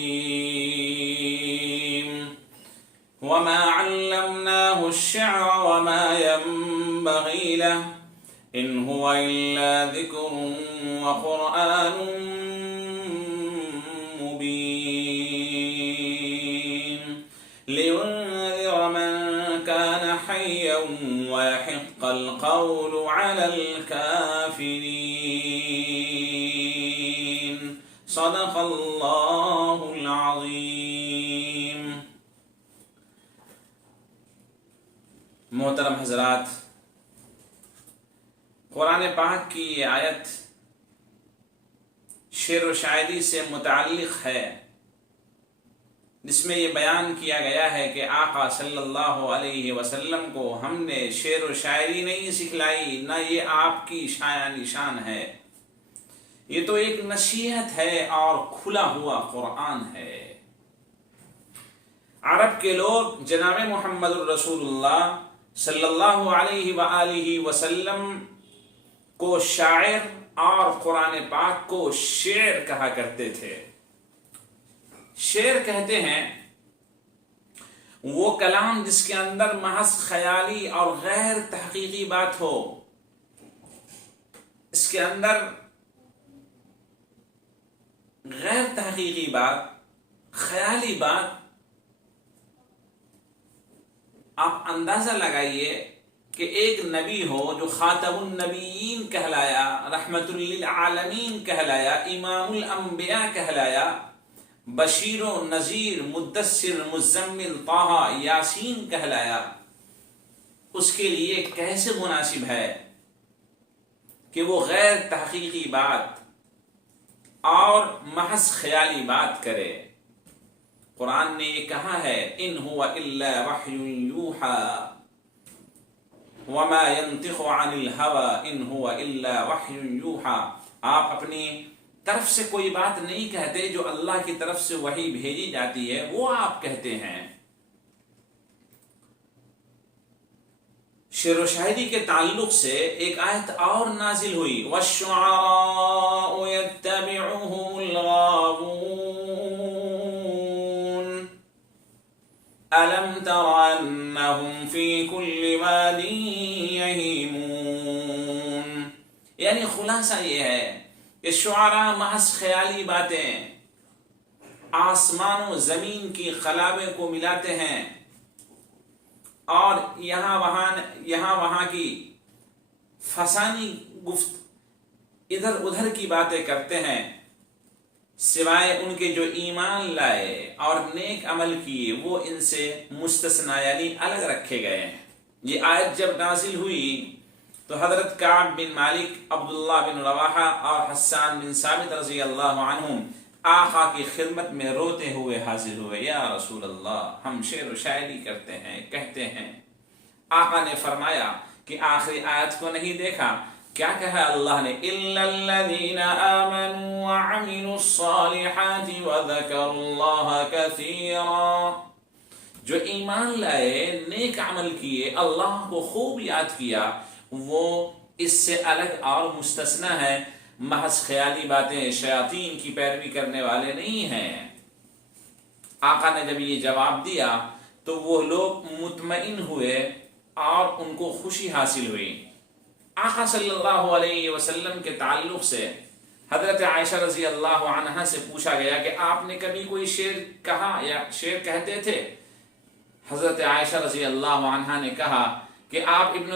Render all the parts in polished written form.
الرجيم وما علمناه الشعر وما ينبغي له إن هو إلا ذكر وقرآن مبين لينذر من كان حيا ويحق القول على الكافرين صدق الله العظيم. محترم حضرات، قرآن پاک کی یہ آیت شعر و شاعری سے متعلق ہے، جس میں یہ بیان کیا گیا ہے کہ آقا صلی اللہ علیہ وسلم کو ہم نے شعر و شاعری نہیں سکھلائی، نہ یہ آپ کی شایع نشان ہے، یہ تو ایک نصیحت ہے اور کھلا ہوا قرآن ہے۔ عرب کے لوگ جناب محمد الرسول اللہ صلی اللہ علیہ وآلہ وسلم کو شاعر اور قرآن پاک کو شعر کہا کرتے تھے۔ شعر کہتے ہیں وہ کلام جس کے اندر محض خیالی اور غیر تحقیقی بات ہو، اس کے اندر غیر تحقیقی بات، خیالی بات، آپ اندازہ لگائیے کہ ایک نبی ہو جو خاتم النبیین کہلایا، رحمت للعالمین کہلایا، امام الانبیاء کہلایا، بشیر و نذیر، مدثر، مزمل، طہ، یاسین کہلایا، اس کے لیے کیسے مناسب ہے کہ وہ غیر تحقیقی بات اور محض خیالی بات کرے؟ قرآن نے یہ کہا ہے ان هو الا وحی یوحی وما ينطق عن الهوى ان هو الا وحی یوحی۔ آپ اپنی طرف سے کوئی بات نہیں کہتے، جو اللہ کی طرف سے وحی بھیجی جاتی ہے وہ آپ کہتے ہیں۔ شعر و شاعری کے تعلق سے ایک آیت اور نازل ہوئی، وَالشُّعَرَاءُ يَتَّبِعُهُمُ الْغَاوُونَ أَلَمْ تَرَ أَنَّهُمْ فِي كُلِّ وَادٍ يَهِيمُونَ۔ یعنی خلاصہ یہ ہے کہ شعراء محض خیالی باتیں آسمان و زمین کی خلابے کو ملاتے ہیں اور یہاں وہاں کی فسانی گفت ادھر ادھر کی باتیں کرتے ہیں، سوائے ان کے جو ایمان لائے اور نیک عمل کیے وہ ان سے مستثنا یعنی الگ رکھے گئے ہیں۔ یہ آیت جب نازل ہوئی تو حضرت کعب بن مالک، عبداللہ بن رواحہ اور حسان بن ثابت رضی اللہ عنہم آقا کی خدمت میں روتے ہوئے حاضر ہوئے، یا رسول اللہ ہم شعر و شاعری کرتے ہیں، کہتے ہیں۔ آقا نے فرمایا کہ آخری آیت کو نہیں دیکھا؟ کیا کہا اللہ نے؟ إِلَّا الَّذِينَ آمَنُوا وَعَمِلُوا الصَّالِحَاتِ وَذَكَرُوا اللَّهَ كَثِيرًا۔ جو ایمان لائے، نیک عمل کیے، اللہ کو خوب یاد کیا، وہ اس سے الگ اور مستثنا ہے، محض خیالی باتیں، شیاطین کی پیروی کرنے والے نہیں ہیں۔ آقا نے جب یہ جواب دیا تو وہ لوگ مطمئن ہوئے اور ان کو خوشی حاصل ہوئی۔ آقا صلی اللہ علیہ وسلم کے تعلق سے حضرت عائشہ رضی اللہ عنہا سے پوچھا گیا کہ آپ نے کبھی کوئی شعر کہا یا شعر کہتے تھے؟ حضرت عائشہ رضی اللہ عنہا نے کہا کہ آپ ابن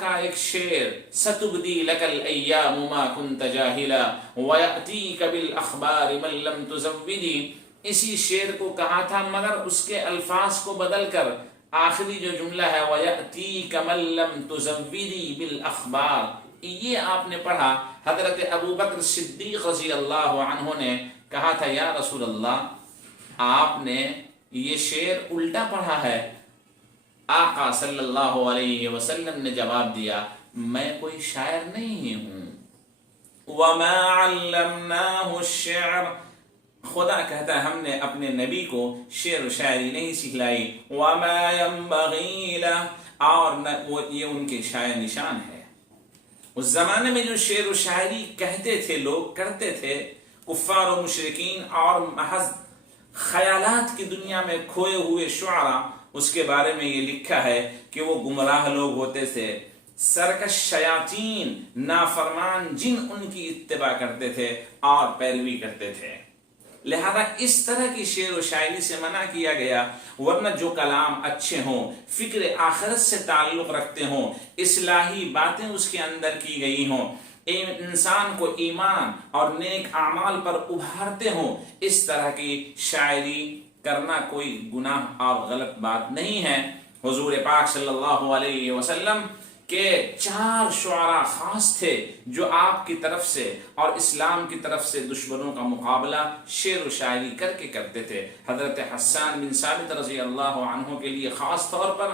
کا ایک شعر ستبدی لک الایام ما کنت جاہلا ویأتیک بالاخبار من لم تزودی، اسی شعر کو کہا تھا مگر اس کے الفاظ کو بدل کر آخری جو جملہ ہے ویأتیک من لم تزودی بالاخبار، یہ آپ نے پڑھا۔ حضرت ابو بکر صدیق رضی اللہ عنہ نے کہا تھا یا رسول اللہ آپ نے یہ شعر الٹا پڑھا ہے۔ آقا صلی اللہ علیہ وسلم نے جواب دیا میں کوئی شاعر نہیں ہوں۔ وَمَا عَلَّمْنَاهُ الشِّعْرَ، خدا کہتا ہے ہم نے اپنے نبی کو شعر و شاعری نہیں سکھلائی۔ وَمَا يَنبَغِي لَهُ، اور یہ ان کے شایع نشان ہے۔ اس زمانے میں جو شعر و شاعری کہتے تھے لوگ، کرتے تھے کفار و مشرکین اور محض خیالات کی دنیا میں کھوئے ہوئے شعراء، اس کے بارے میں یہ لکھا ہے کہ وہ گمراہ لوگ ہوتے تھے، سرکش شیاطین، نافرمان جن ان کی اتباع کرتے تھے اور پیروی کرتے تھے۔ لہذا اس طرح کی شعر و شاعری سے منع کیا گیا، ورنہ جو کلام اچھے ہوں، فکر آخرت سے تعلق رکھتے ہوں، اصلاحی باتیں اس کے اندر کی گئی ہوں، انسان کو ایمان اور نیک اعمال پر ابھارتے ہوں، اس طرح کی شاعری کرنا کوئی گناہ اور غلط بات نہیں ہے۔ حضور پاک صلی اللہ علیہ وسلم کہ 4 شعراء خاص تھے جو آپ کی طرف سے اور اسلام کی طرف سے دشمنوں کا مقابلہ شعر و شاعری کر کے کرتے تھے۔ حضرت حسان بن ثابت رضی اللہ عنہ کے لیے خاص طور پر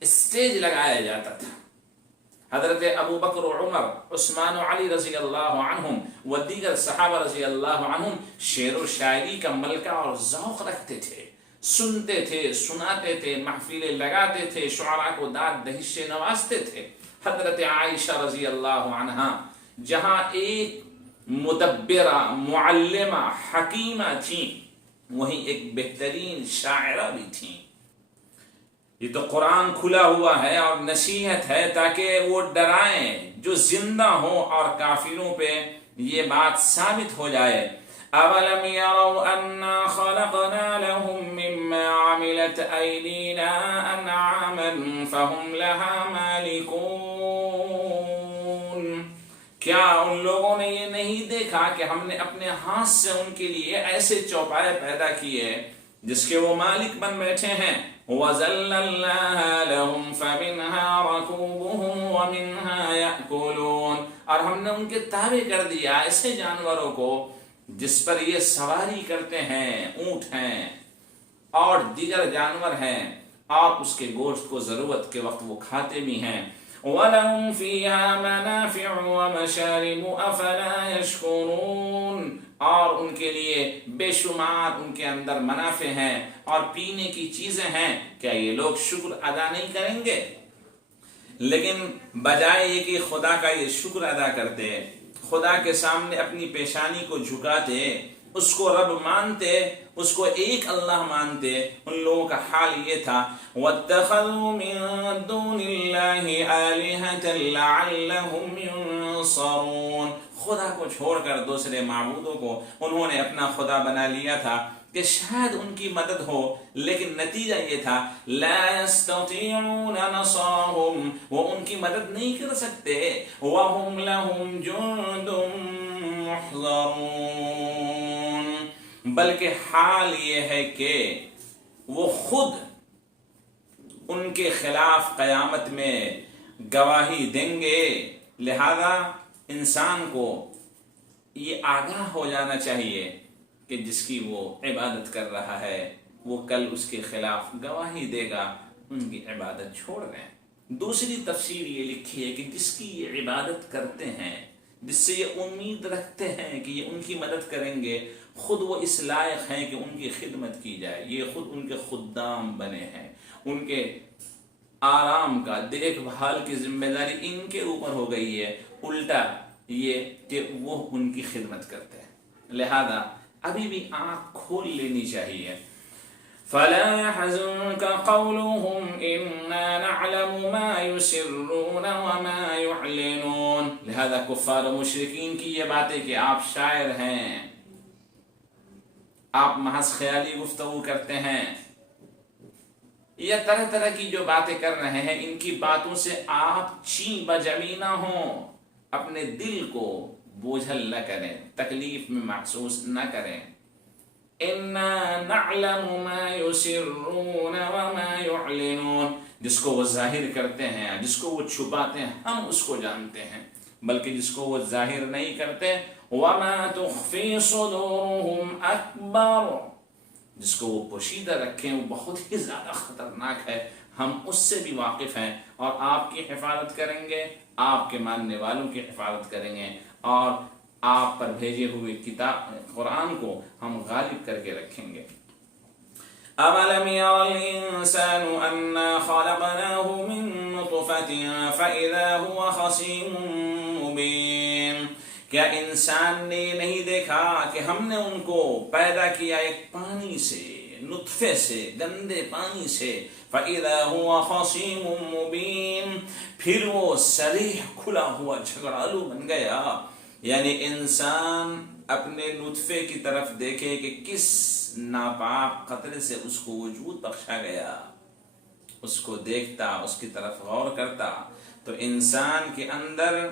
اسٹیج لگایا جاتا تھا۔ حضرت ابو بکر و عمر، عثمان و علی رضی اللہ عنہم و دیگر صحابہ رضی اللہ عنہم شعر و شاعری کا ملکہ اور ذوق رکھتے تھے، سنتے تھے، سناتے تھے، محفلیں لگاتے تھے، شعراء کو داد دہش سے نوازتے تھے۔ حضرت عائشہ رضی اللہ عنہا جہاں ایک مدبرہ، معلمہ، حکیمہ تھیں، وہیں ایک بہترین شاعرہ بھی تھیں۔ یہ تو قرآن کھلا ہوا ہے اور نصیحت ہے تاکہ وہ ڈرائیں جو زندہ ہوں اور کافروں پہ یہ بات ثابت ہو جائے۔ أَوَلَمْ يَرَوْا أَنَّا خَلَقْنَا لَهُم مِّمَّا عَمِلَتْ أَيْدِينَا أَنْعَامًا فَهُمْ لَهَا مَالِكُونَ۔ کیا ان لوگوں نے یہ نہیں دیکھا کہ ہم نے اپنے ہاتھ سے ان کے لیے ایسے چوپائے پیدا کیے جس کے وہ مالک بن بیٹھے ہیں؟ وَذَلَّلْنَاهَا لَهُمْ فَمِنْهَا رَكُوبُهُمْ وَمِنْهَا يَأْكُلُونَ، اور ہم نے ان کے تابع کر دیا ایسے جانوروں کو جس پر یہ سواری کرتے ہیں، اونٹ ہیں اور دیگر جانور ہیں، اور اس کے گوشت کو ضرورت کے وقت وہ کھاتے بھی ہیں۔ وَلَهُمْ فِيهَا مَنَافِعُ وَمَشَارِبُ أَفَلَا يَشْكُرُونَ، اور ان کے لیے بے شمار ان کے اندر منافع ہیں اور پینے کی چیزیں ہیں، کیا یہ لوگ شکر ادا نہیں کریں گے؟ لیکن بجائے یہ کہ خدا کا یہ شکر ادا کرتے، خدا کے سامنے اپنی پیشانی کو جھکاتے، اس کو رب مانتے، اس کو ایک اللہ مانتے، ان لوگوں کا حال یہ تھا وَاتَّخَذُوا مِن دُونِ اللَّهِ آلِهَةً لَعَلَّهُمْ يُنصَرُونَ، خدا کو چھوڑ کر دوسرے معبودوں کو انہوں نے اپنا خدا بنا لیا تھا کہ شاید ان کی مدد ہو، لیکن نتیجہ یہ تھا لا يستطيعون نصرهم، وہ ان کی مدد نہیں کر سکتے، وهم لهم جند محضرون، بلکہ حال یہ ہے کہ وہ خود ان کے خلاف قیامت میں گواہی دیں گے۔ لہذا انسان کو یہ آگاہ ہو جانا چاہیے کہ جس کی وہ عبادت کر رہا ہے وہ کل اس کے خلاف گواہی دے گا، ان کی عبادت چھوڑ دیں۔ دوسری تفسیر یہ لکھی ہے کہ جس کی یہ عبادت کرتے ہیں، جس سے یہ امید رکھتے ہیں کہ یہ ان کی مدد کریں گے، خود وہ اس لائق ہیں کہ ان کی خدمت کی جائے، یہ خود ان کے خدام بنے ہیں، ان کے آرام کا، دیکھ بھال کی ذمہ داری ان کے اوپر ہو گئی ہے، الٹا یہ کہ وہ ان کی خدمت کرتے ہیں۔ لہذا ابھی بھی آنکھ کھول لینی چاہیے۔ فَلَا يَحْزُنكَ قَوْلُهُمْ إِنَّا نَعْلَمُ مَا يُسِرُّونَ وَمَا يُعْلِنُونَ، لہذا کفار و مشرکین کی یہ باتیں کہ آپ شاعر ہیں، آپ محض خیالی گفتگو کرتے ہیں، یا طرح طرح کی جو باتیں کر رہے ہیں، ان کی باتوں سے آپ چین بجمی نہ ہوں، اپنے دل کو بوجھل نہ کریں، تکلیف میں محسوس نہ کریں۔ اِنَّا نَعْلَمُ مَا يُسِرُّونَ وَمَا يُعْلِنُونَ، جس کو وہ ظاہر کرتے ہیں، جس کو وہ چھپاتے ہیں، ہم اس کو جانتے ہیں، بلکہ جس کو وہ ظاہر نہیں کرتے وَمَا تُخْفِي صُدُورُهُمْ أَكْبَرُ، جس کو وہ پوشیدہ رکھیں وہ بہت ہی زیادہ خطرناک ہے، ہم اس سے بھی واقف ہیں، اور آپ کی حفاظت کریں گے، آپ کے ماننے والوں کی حفاظت کریں گے، اور آپ پر بھیجے ہوئے کتاب قرآن کو ہم غالب کر کے رکھیں گے۔ أَوَلَمْ يَرَ الْإِنسَانُ أَنَّا خَلَقْنَاهُ مِن نُّطْفَةٍ فَإِذَا هُوَ خَصِيمٌ مُّبِينٌ، کیا انسان نے نہیں دیکھا کہ ہم نے ان کو پیدا کیا ایک پانی سے، نطفے سے، گندے پانی سے، فَإِذَا هُوَ خَصِيمٌ مُبِينٌ، پھر وہ صریح کھلا ہوا جھگڑالو بن گیا۔ یعنی انسان اپنے نطفے کی طرف دیکھے کہ کس ناپاک قطرے سے اس کو وجود بخشا گیا، اس کو دیکھتا، اس کی طرف غور کرتا تو انسان کے اندر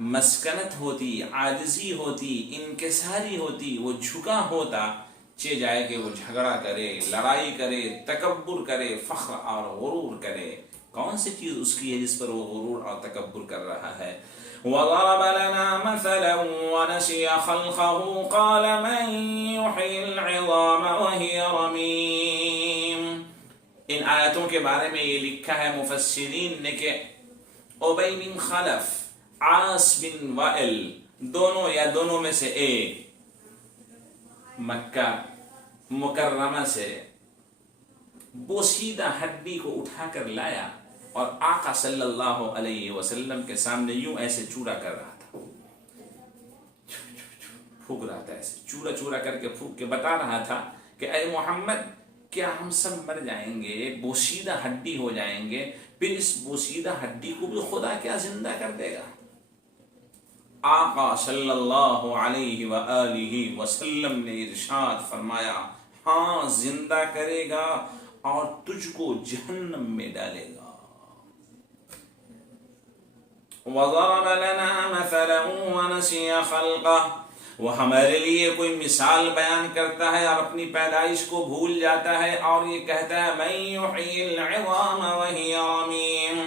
مسکنت ہوتی، عاجزی ہوتی، انکساری ہوتی، وہ جھکا ہوتا، چہ جائے کہ وہ جھگڑا کرے، لڑائی کرے، تکبر کرے، فخر اور غرور کرے۔ کون سی چیز اس کی ہے جس پر وہ غرور اور تکبر کر رہا ہے؟ وَضَرَبَ لَنَا مَثَلًا وَنَسِيَ خَلْقَهُ قَالَ مَن يُحْيِي الْعِظَامَ وَهِيَ رَمِيمٌ۔ ان آیتوں کے بارے میں یہ لکھا ہے مفسرین نے کہ ابی بن خلف، عاص بن وائل، دونوں یا دونوں میں سے ایک مکہ مکرمہ سے بوسیدہ ہڈی کو اٹھا کر لایا اور آقا صلی اللہ علیہ وسلم کے سامنے یوں ایسے چورا کر رہا تھا، پھونک رہا تھا، ایسے چورا چورا کر کے پھونک کے بتا رہا تھا کہ اے محمد، کیا ہم سب مر جائیں گے، بوسیدہ ہڈی ہو جائیں گے، پھر اس بوسیدہ ہڈی کو بھی خدا کیا زندہ کر دے گا؟ آقا صلی اللہ علیہ وآلہ وسلم نے ارشاد فرمایا، ہاں زندہ کرے گا اور تجھ کو جہنم میں ڈالے گا۔ وَضَرَبَ لَنَا مَثَلًا وَنَسِيَ خَلْقَهُ، وہ ہمارے لیے کوئی مثال بیان کرتا ہے اور اپنی پیدائش کو بھول جاتا ہے اور یہ کہتا ہے مَن يُحْيِي الْعِظَامَ وَهِيَ رَمِيمٌ،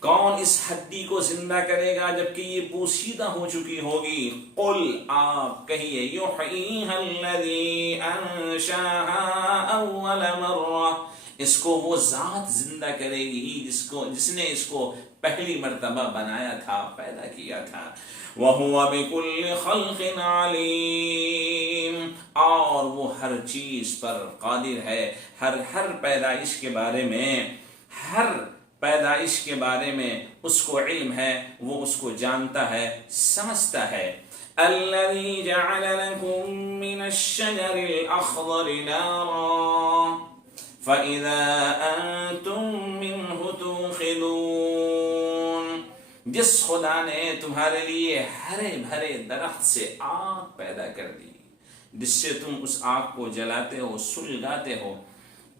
کون اس ہڈی کو زندہ کرے گا جبکہ یہ بوسیدہ ہو چکی ہوگی؟ قل، آپ کہیے، یحییھا الذی انشاها اول مرہ، اس کو وہ ذات زندہ کرے گی جس نے اس کو پہلی مرتبہ بنایا تھا، پیدا کیا تھا۔ وَهُوَ بِكُلِّ خَلْقٍ عَلِيمٌ، اور وہ ہر چیز پر قادر ہے، ہر پیدائش کے بارے میں، ہر پیدائش کے بارے میں اس کو علم ہے، وہ اس کو جانتا ہے، سمجھتا ہے۔ الَّذِي جَعَلَ لَكُم مِّنَ الشَّجَرِ الْأَخْضَرِ نَارًا فَإِذَا أَنتُم مِّنْهُ تُوقِدُونَ، جس خدا نے تمہارے لیے ہرے بھرے درخت سے آگ پیدا کر دی، جس سے تم اس آگ کو جلاتے ہو، سلگاتے ہو۔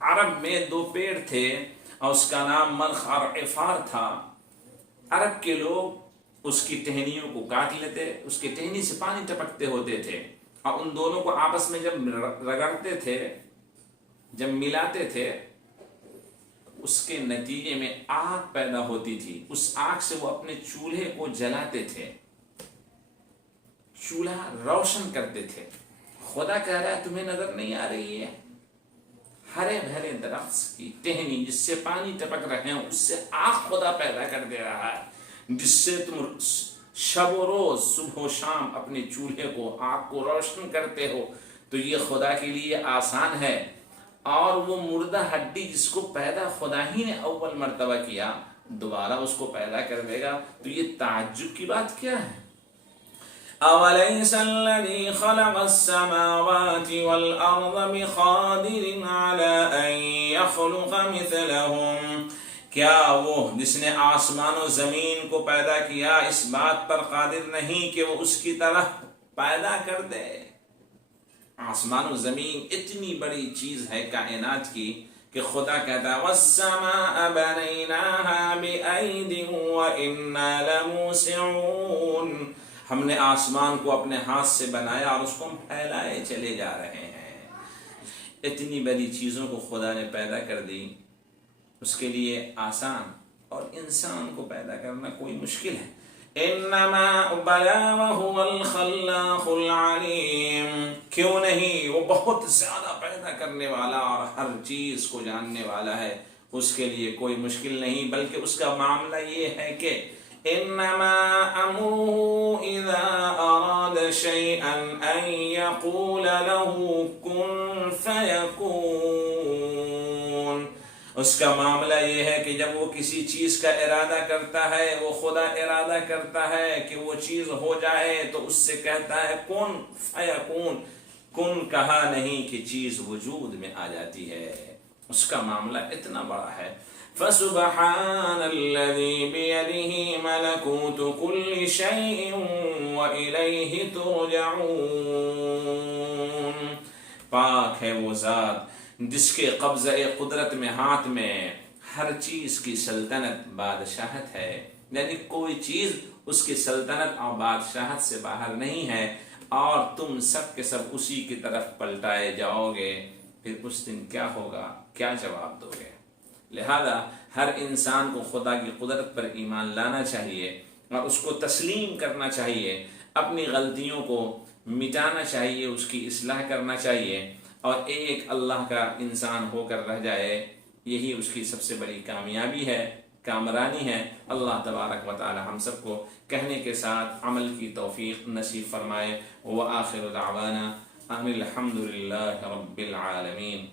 عرب میں دو پیڑ تھے اور اس کا نام مرخ اور عفار تھا۔ عرب کے لوگ اس کی ٹہنیوں کو کاٹ لیتے، اس کی ٹہنی سے پانی ٹپکتے ہوتے تھے اور ان دونوں کو آپس میں جب رگڑتے تھے، جب ملاتے تھے، اس کے نتیجے میں آگ پیدا ہوتی تھی۔ اس آگ سے وہ اپنے چولہے کو جلاتے تھے، چولہا روشن کرتے تھے۔ خدا کہہ رہا ہے تمہیں نظر نہیں آ رہی ہے؟ ہرے بھرے درخت کی ٹہنی جس سے پانی ٹپک رہے ہیں، اس سے آگ خدا پیدا کر دے رہا ہے، جس سے تم شب و روز، صبح و شام اپنے چولہے کو، آگ کو روشن کرتے ہو۔ تو یہ خدا کے لیے آسان ہے۔ اور وہ مردہ ہڈی جس کو پیدا خدا ہی نے اول مرتبہ کیا، دوبارہ اس کو پیدا کر دے گا، تو یہ تعجب کی بات کیا ہے؟ أَوَلَيْسَ الَّذِي خَلَقَ السَّمَاوَاتِ وَالْأَرْضَ بِقَادِرٍ عَلَىٰ أَن يَخْلُقَ مِثْلَهُمْ، کیا وہ جس نے آسمان و زمین کو پیدا کیا اس بات پر قادر نہیں کہ وہ اس کی طرح پیدا کر دے؟ آسمان و زمین اتنی بڑی چیز ہے کائنات کی کہ خدا کہتا ہے وَالسَّمَاءَ بَنَيْنَاهَا بِأَيْدٍ وَإِنَّا لَمُوسِعُونَ، ہم نے آسمان کو اپنے ہاتھ سے بنایا اور اس کو ہم پھیلائے چلے جا رہے ہیں۔ اتنی بڑی چیزوں کو خدا نے پیدا کر دی، اس کے لیے آسان، اور انسان کو پیدا کرنا کوئی مشکل ہے۔ انما بلا وهو الخلاق العلیم، کیوں نہیں، وہ بہت زیادہ پیدا کرنے والا اور ہر چیز کو جاننے والا ہے، اس کے لیے کوئی مشکل نہیں، بلکہ اس کا معاملہ یہ ہے کہ انما امره اذا اراد شيئا ان يقول له كن فيكون، اس کا معاملہ یہ ہے کہ جب وہ کسی چیز کا ارادہ کرتا ہے، وہ خدا ارادہ کرتا ہے کہ وہ چیز ہو جائے تو اس سے کہتا ہے کن فیکون، کن کہا نہیں کہ چیز وجود میں آ جاتی ہے۔ اس کا معاملہ اتنا بڑا ہے۔ فسبحان الذی بیدہ ملکوت کل شیء والیہ ترجعون، پاک ہے وہ ذات جس کے قبضہ قدرت میں، ہاتھ میں ہر چیز کی سلطنت، بادشاہت ہے، یعنی کوئی چیز اس کی سلطنت اور بادشاہت سے باہر نہیں ہے، اور تم سب کے سب اسی کی طرف پلٹائے جاؤ گے۔ پھر اس دن کیا ہوگا، کیا جواب دو گے؟ لہذا ہر انسان کو خدا کی قدرت پر ایمان لانا چاہیے اور اس کو تسلیم کرنا چاہیے، اپنی غلطیوں کو مٹانا چاہیے، اس کی اصلاح کرنا چاہیے، اور ایک اللہ کا انسان ہو کر رہ جائے۔ یہی اس کی سب سے بڑی کامیابی ہے، کامرانی ہے۔ اللہ تبارک و تعالی ہم سب کو کہنے کے ساتھ عمل کی توفیق نصیب فرمائے۔ وآخر دعوانا ان الحمد للہ رب العالمین۔